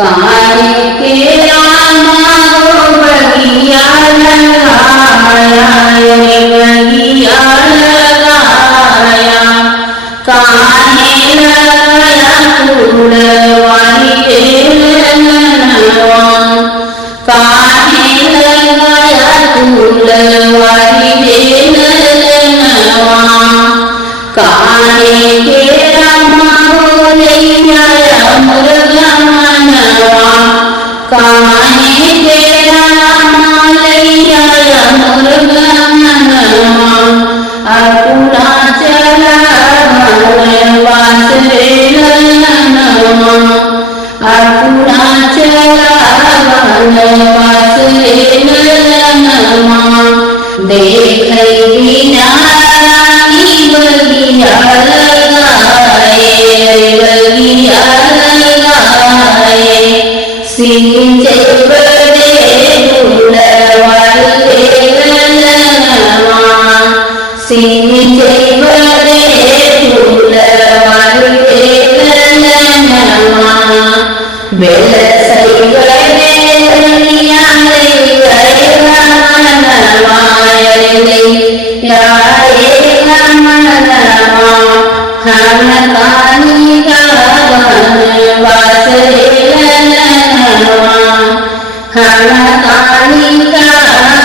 काहे के रामा हो बगिया लगाया रे बगिया लगाया काहे लगाया फूलवारी बेलनवा काहे लगाया फूलवारी बेलनवा काहे के रामा हो लैया मुरगमनवा काहे के रामा लैया मुरगमनवा अपुना चला वनवास बेलनवा अपुना चला वनवास बेलनवा देखै बिना रानी बगिया लगाए बगिया लगाए सिंचे बड़े फूलवारी बेलनवा सिंचे बड़े फूलवारी बेलनवा बेलसई बड़े दुनिया हम कानी का वनवास बेलनवा हम कानी का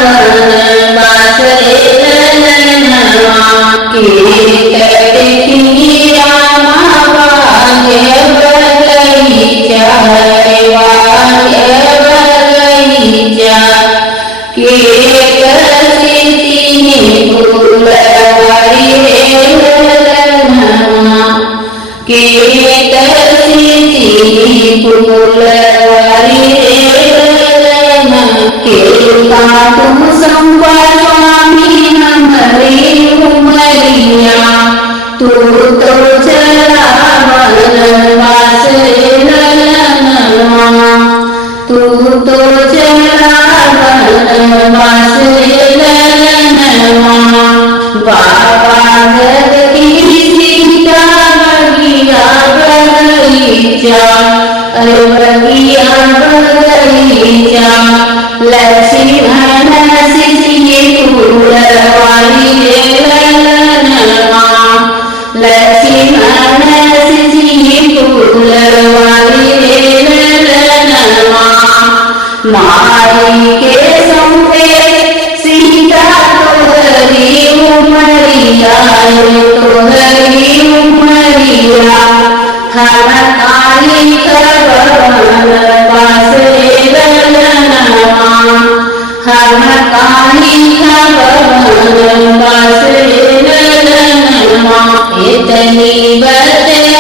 वनवास बेलनवा के कटकी रामा वागे बगीचा वागे बगीचा के कसिनी फूलवारी बेलनवा के कसिनी फूलवारी बेलनवा के तुम संवामी हमारी उमरिया तू तो चला वनवास बेलनवा तू तो चला वनवास बेलनवा बाबा की सीता बगिया बगीचा अरे बगिया बगीचा लक्ष्मण सिंह फूलवारी बेलनवा लक्ष्मण सिंह फूलवारी बेलनवा माई के सौंपे सीता तोहरी उमरिया तोहरी उमरिया हम काली वनवास बेलनवा हम काली वनवास बेलनवा इतनी बदले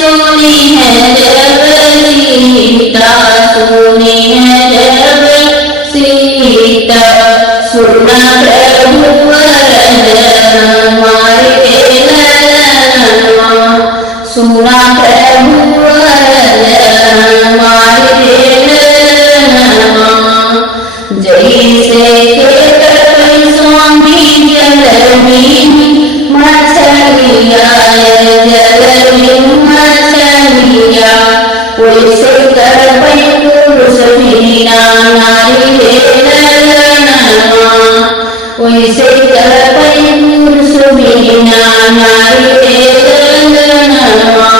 सुनी है जब सीता सुनी है जब सीता सुना प्रभु वरदान हमारे बेलनवा सुना प्रभु वरदान हमारे बेलनवा जैसे के स्वामी जलमीन मछलिया जलमीन मछलिया वैसे करबै पुरुष बिना नारी बेलनवा वैसे करबै पुरुष बिना नारी बेलनवा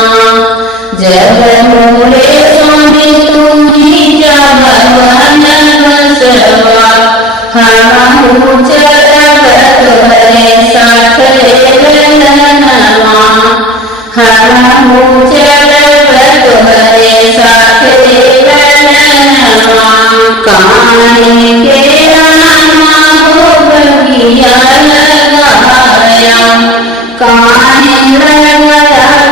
जब मोरे स्वामी तुम्ही जबवन बसवा हमहु चलब तोहरे साथ बेलनवा हमहु चलब तोहरे साथ बेलनवा काहे के रामा हो बगिया लगाया काहे लगाया